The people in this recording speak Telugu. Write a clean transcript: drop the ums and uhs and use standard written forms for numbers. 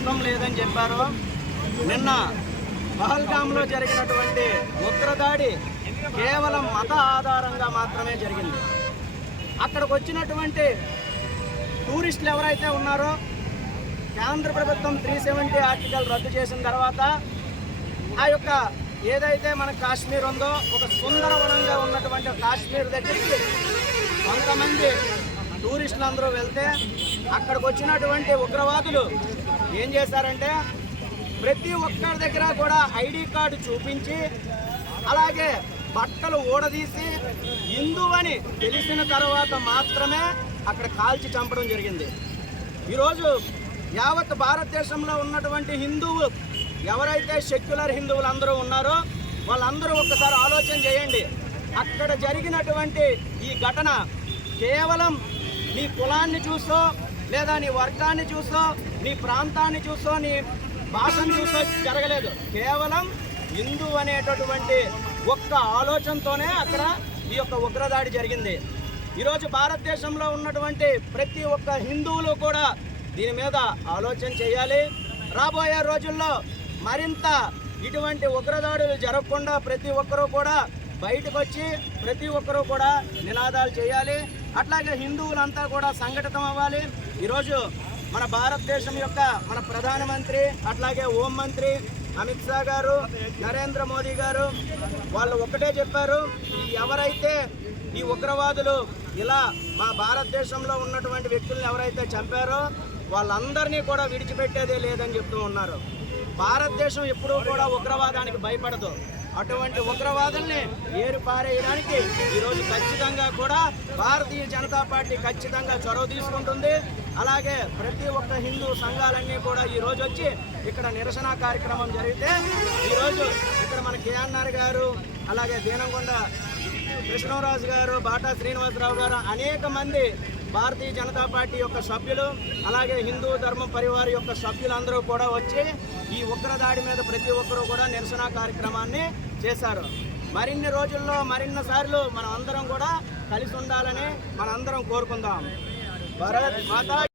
మతం లేదని చెప్పారో, నిన్న పహల్గామ్లో జరిగినటువంటి ఉగ్రదాడి కేవలం మత ఆధారంగా మాత్రమే జరిగింది. అక్కడికి వచ్చినటువంటి టూరిస్టులు ఎవరైతే ఉన్నారో, కేంద్ర ప్రభుత్వం 370 ఆర్టికల్ రద్దు చేసిన తర్వాత ఆ యొక్క ఏదైతే మన కాశ్మీర్ ఉందో, ఒక సుందరవనంగా ఉన్నటువంటి కాశ్మీర్ దగ్గరికి కొంతమంది టూరిస్టులు అందరూ వెళ్తే అక్కడికి వచ్చినటువంటి ఉగ్రవాదులు ఏం చేశారంటే, ప్రతి ఒక్కరి దగ్గర కూడా ఐడి కార్డు చూపించి, అలాగే బట్టలు ఊడదీసి హిందూ అని తెలిసిన తర్వాత మాత్రమే అక్కడ కాల్చి చంపడం జరిగింది. ఈరోజు యావత్ భారతదేశంలో ఉన్నటువంటి హిందువు ఎవరైతే సెక్యులర్ హిందువులు అందరూ ఉన్నారో వాళ్ళందరూ ఒక్కసారి ఆలోచన చేయండి. అక్కడ జరిగినటువంటి ఈ ఘటన కేవలం నీ కులాన్ని చూసో, లేదా నీ వర్గాన్ని చూసో, నీ ప్రాంతాన్ని చూసో, నీ భాషను చూసో జరగలేదు. కేవలం హిందూ అనేటటువంటి ఒక్క ఆలోచనతోనే అక్కడ ఈ యొక్క ఉగ్రదాడి జరిగింది. ఈరోజు భారతదేశంలో ఉన్నటువంటి ప్రతి ఒక్క హిందువులు కూడా దీని మీద ఆలోచన చేయాలి. రాబోయే రోజుల్లో మరింత ఇటువంటి ఉగ్రదాడులు జరగకుండా ప్రతి ఒక్కరూ కూడా బయటకు వచ్చి ప్రతి ఒక్కరూ కూడా నినాదాలు చేయాలి. అట్లాగే హిందువులంతా కూడా సంఘటితం అవ్వాలి. ఈరోజు మన భారతదేశం యొక్క మన ప్రధానమంత్రి, అట్లాగే హోంమంత్రి అమిత్ షా గారు, నరేంద్ర మోదీ గారు వాళ్ళు ఒకటే చెప్పారు, ఎవరైతే ఈ ఉగ్రవాదులు ఇలా మా భారతదేశంలో ఉన్నటువంటి వ్యక్తులను ఎవరైతే చంపారో వాళ్ళందరినీ కూడా విడిచిపెట్టేదే లేదని చెప్తూ ఉన్నారు. భారతదేశం ఎప్పుడూ కూడా ఉగ్రవాదానికి భయపడదు. అటువంటి ఉగ్రవాదుల్ని ఏరుపారేయడానికి ఈరోజు ఖచ్చితంగా కూడా భారతీయ జనతా పార్టీ ఖచ్చితంగా చొరవ తీసుకుంటుంది. అలాగే ప్రతి ఒక్క హిందూ సంఘాలన్నీ కూడా ఈరోజు వచ్చి ఇక్కడ నిరసన కార్యక్రమం జరిగితే, ఈరోజు ఇక్కడ మన కేఎన్ఆర్ గారు, అలాగే దీనంగొండ కృష్ణరాజు గారు, బాటా శ్రీనివాసరావు గారు, అనేక మంది భారతీయ జనతా పార్టీ యొక్క సభ్యులు, అలాగే హిందూ ధర్మ పరివార్ యొక్క సభ్యులందరూ కూడా వచ్చి ఈ ఉగ్రదాడి మీద ప్రతి ఒక్కరూ కూడా నిరసన కార్యక్రమాన్ని చేశారు. మరిన్ని రోజుల్లో మరిన్నసార్లు మనం అందరం కూడా కలిసి ఉండాలని మనందరం కోరుకుందాం. భారత్ మాతా